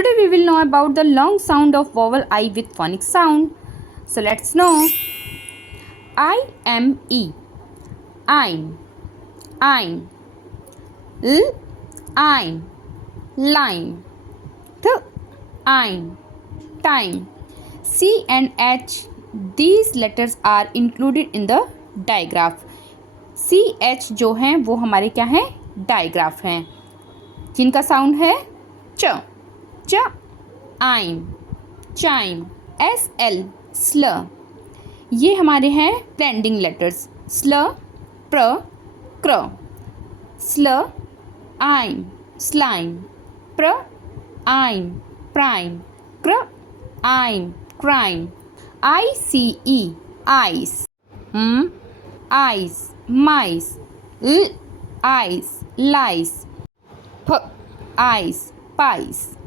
Today we will know about the long sound of vowel I with phonic sound. So let's know. I-M-E, I'm, I'm, L, I'm, line, Th, I'm, time. C and H, these letters are included in the digraph. C H जो हैं वो हमारे क्या हैं, digraph हैं, जिनका sound है च, च, आइम, चाइम, एस एल, स्ल, ये हमारे हैं ब्लेंडिंग लेटर्स, स्ल, प्र, क्र, स्ल, आइम, स्लाइम, प्र, आइम, प्राइम, क्र, आइम, crime, I C E, ice, ice, mice, l, ice, lice, p, ice, pies.